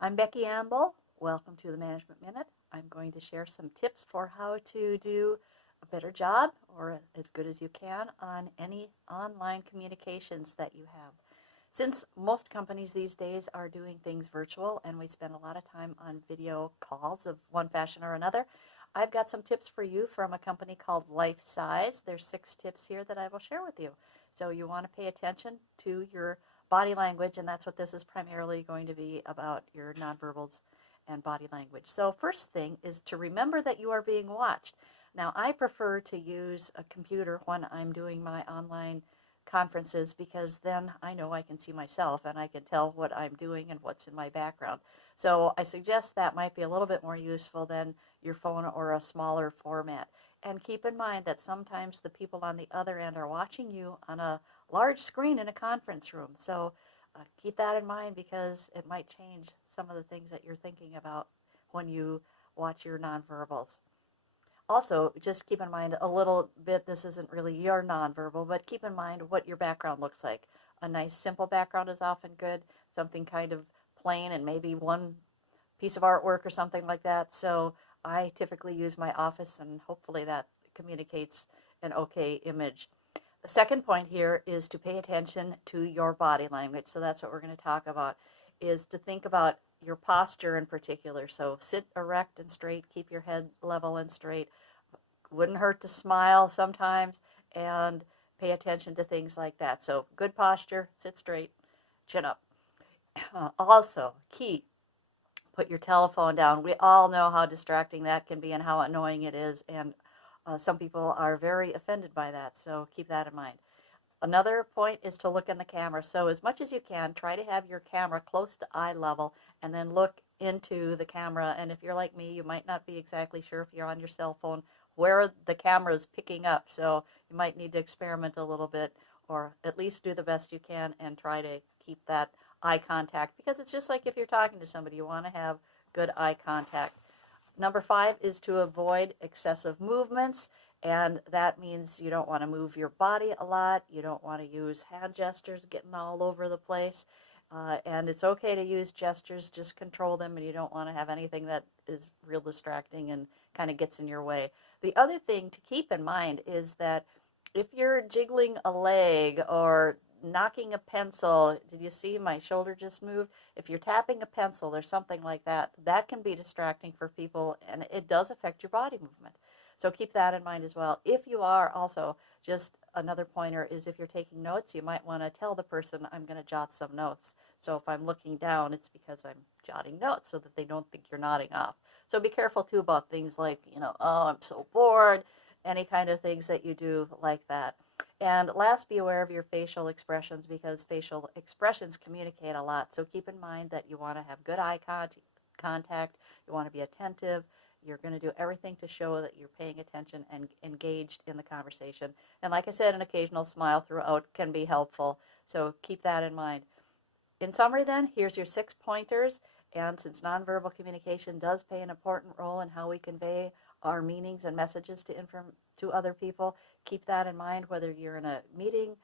I'm Becky Amble. Welcome to the Management Minute. I'm going to share some tips for how to do a better job or as good as you can on any online communications that you have. Since most companies these days are doing things virtual and we spend a lot of time on video calls of one fashion or another, I've got some tips for you from a company called Life Size. There's 6 tips here that I will share with you. So you want to pay attention to your body language, and that's what this is primarily going to be about, your nonverbals and body language. So first thing is to remember that you are being watched. Now, I prefer to use a computer when I'm doing my online conferences because then I know I can see myself and I can tell what I'm doing and what's in my background. So I suggest that might be a little bit more useful than your phone or a smaller format. And keep in mind that sometimes the people on the other end are watching you on a large screen in a conference room. So keep that in mind because it might change some of the things that you're thinking about when you watch your nonverbals. Also, just keep in mind a little bit, this isn't really your nonverbal, but keep in mind what your background looks like. A nice simple background is often good, something kind of plain and maybe one piece of artwork or something like that. So I typically use my office and hopefully that communicates an okay image. The second point here is to pay attention to your body language. So that's what we're going to talk about, is to think about your posture in particular. So sit erect and straight, keep your head level and straight. Wouldn't hurt to smile sometimes and pay attention to things like that. So good posture, sit straight, chin up. Also, key, put your telephone down. We all know how distracting that can be and how annoying it is, and some people are very offended by that, so keep that in mind. Another point is to look in the camera. So as much as you can, try to have your camera close to eye level and then look into the camera. And if you're like me, you might not be exactly sure if you're on your cell phone where the camera is picking up. So you might need to experiment a little bit or at least do the best you can and try to keep that eye contact, because it's just like if you're talking to somebody, you want to have good eye contact. Number 5 is to avoid excessive movements, and that means you don't want to move your body a lot. You don't want to use hand gestures getting all over the place. And it's okay to use gestures, just control them, and you don't want to have anything that is real distracting and kind of gets in your way. The other thing to keep in mind is that if you're jiggling a leg or knocking a pencil, did you see my shoulder just move? If you're tapping a pencil or something like that, that can be distracting for people and it does affect your body movement. So keep that in mind as well. If you are also, just another pointer is if you're taking notes, you might want to tell the person, I'm going to jot some notes. So if I'm looking down, it's because I'm jotting notes so that they don't think you're nodding off. So be careful too about things like, oh, I'm so bored, any kind of things that you do like that. And last, be aware of your facial expressions because facial expressions communicate a lot. So keep in mind that you want to have good eye contact, you want to be attentive, you're going to do everything to show that you're paying attention and engaged in the conversation. And like I said, an occasional smile throughout can be helpful. So keep that in mind. In summary then, here's your 6 pointers. And since nonverbal communication does play an important role in how we convey our meanings and messages to other people, keep that in mind whether you're in a meeting,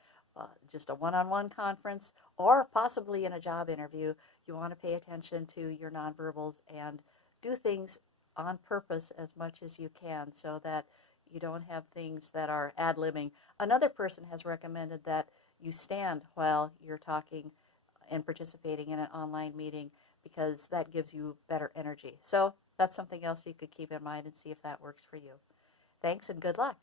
just a one-on-one conference, or possibly in a job interview. You want to pay attention to your nonverbals and do things on purpose as much as you can so that you don't have things that are ad-libbing. Another person has recommended that you stand while you're talking and participating in an online meeting because that gives you better energy. So that's something else you could keep in mind and see if that works for you. Thanks and good luck.